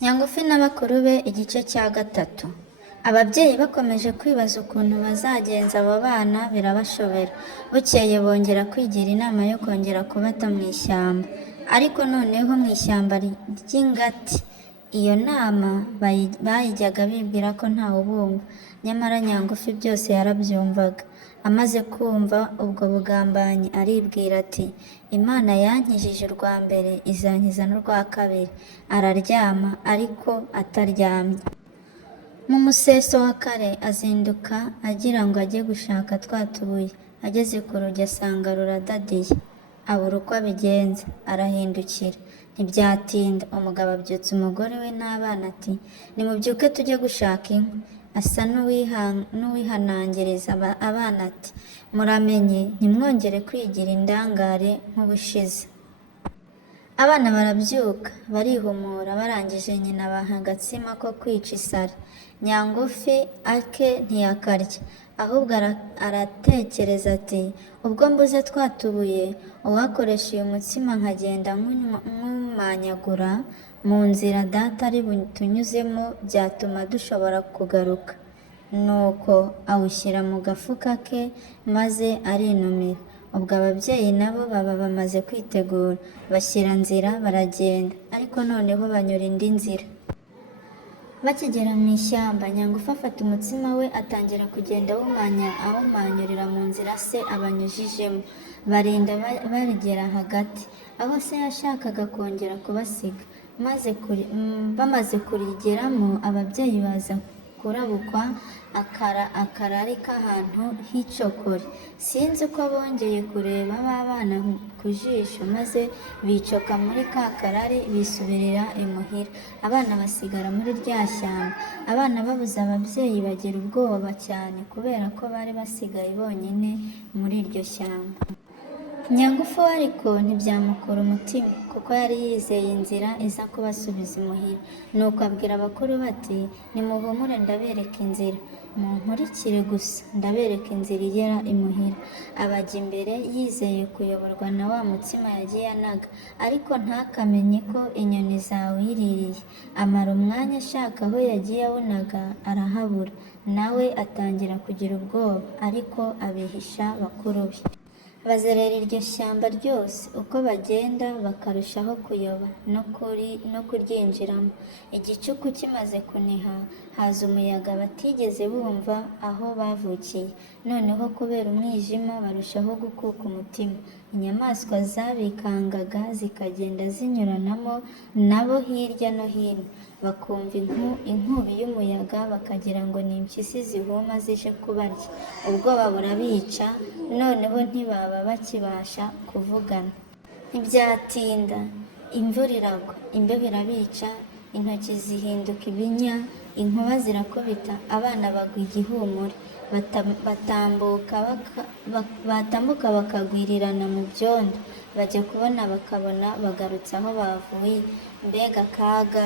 Nyangufi na bakuru be igice cya gatatu. Ababyeyi bakomeje kwibaza ukuntu bazagenza abo bana birabashobera. Bukeye bongera kwigira inama yo kongera kubata mu ishyamba, ariko noneho mu ishyamba ry'ingati. Iyo nama bayijyaga bibwira ko ntawubumva, nyamara Nyangufi byose yarabyumvaga. Amaze kumva ubwo bugambanyi aribwira ati, Imana yankijije urwa mbere izankiza n'urwa kabiri. Araryama ariko ataryamye. Mu museso wa kare azinduka agira ngo ajye gushaka twa tubuye. Ageze ku rugi asanga ruradadiye, abura uko abigenza, arahindukira. Ntibyatinda umugabo abyutsa umugore we n'abana ati, nimubyuke tujye gushaka inkwi. Asa n'uwihanangiriza abana ati, muramenye ntimwongere kwigira indangare nk'ubushize. Abana barabyuka barihumura, barangije nyina baha agatsima ko kwica isari. Nyangufi ake ntiyakarya, ahubwo aratekereza ati, ubwo mbuze twatubuye, uwakoresha uyu mutsima nkagenda nkumanyagura mu nzira data ari butunyuzemo byatuma dushobora kugaruka. Nuko awushyira mu gafuka ke maze arinumira. Ubwo ababyeyi nabo baba bamaze kwitegura, bashyira nzira baragenda, ariko noneho banyura indi nzira. Bakigera mu ishyamba, Nyangufi afata umutsima we atangira kugenda awumanyurira mu nzira se abanyujijemo. Barinda barigera hagati, aho se yashakaga kongera kubasiga. Bamaze kurigeramo, ababyeyi baza kurabukwa akarari k'ahantu h'icokori. Sinzi uko bongeye kureba ba bana ku jisho, maze bicoka muri ka karari bisubirira imuhira. Abana basigara muri rya shyamba. Abana babuze ababyeyi bagira ubwoba cyane kubera ko bari basigaye bonyine muri iryo shyamba. Nyangufi we ariko ntibyamukura umutima, kuko yari yizeye inzira iza kubasubiza imuhira. Nuko abwira abakuru bati, nimuhumure ndabereka inzira, munkurikire gusa ndabereka inzira igera imuhira. Abajya imbere yizeye kuyoborwa na wa mutsima yagiye anaga, ariko ntakamenye ko inyoni zawiririye. Amara umwanya ashaka aho yagiye awunaga arahabura. Nawe atangira kugira ubwoba, ariko abihisha bakuru be. Bazerera iryo shyamba ryose, uko bagenda bakarushaho kuyoba no kuryinjiramo. Igicuku kimaze kuniha, haza umuyaga batigeze bumva aho bavukiye. Noneho kubera umwijima barushaho gukuka umutima. Inyamaswa zabikangaga zikagenda zinyuranamo nabo hirya no hino. Bakumva inkubi y'umuyaga bakagira ngo ni impyisi zihuma zije kubarya. Ubwoba burabica, noneho ntibaba bakibasha kuvugana. Ntibyatinda imvura iragwa, imbeho irabica, intoki zihinduka ibinya, inkuba zirakubita, abana bagwa igihumure. Batambuka bakagwirirana mu byondo. Bajya kubona bakabona bagarutse aho bavuye. Mbega akaga!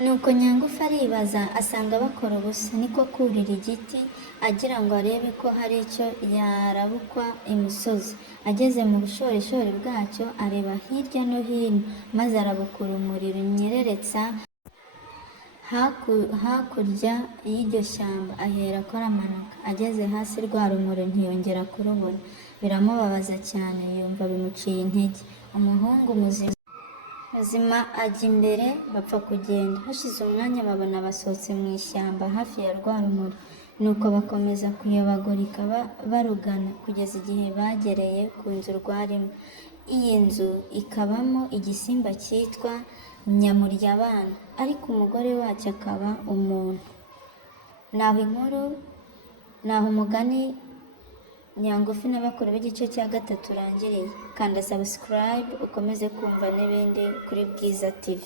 Nuko Nyangufi aribaza asanga bakora ubusa, niko kurira igiti agira ngo arebe ko hari icyo yarabukwa imusozi. Ageze mu bushorishori bwacyo areba hirya no hino, maze arabuka urumuri runyereretsa hakurya y'iryo shyamba. Aherako aramanuka, ageze hasi rwa rumuri ntiyongera kurubona. Biramubabaza cyane, yumva bimuciye intege. Umuhungu muzima ajya imbere, bapfa kugenda. Hashize umwanya babona basohotse mu ishyamba hafi ya rwa rumuri. Nuko bakomeza kuyobagurika barugana kugeza igihe bagereye ku nzu rwarimo. Iyi nzu ikabamo igisimba cyitwa Nyamuryabana, ariko umugore wacyo akaba umuntu. Naho umugani Nyangufi na bakuru b'igice cya gatatu urangiriye. Kanda subscribe ukomeze kumva n'ibindi kuri Bwiza TV.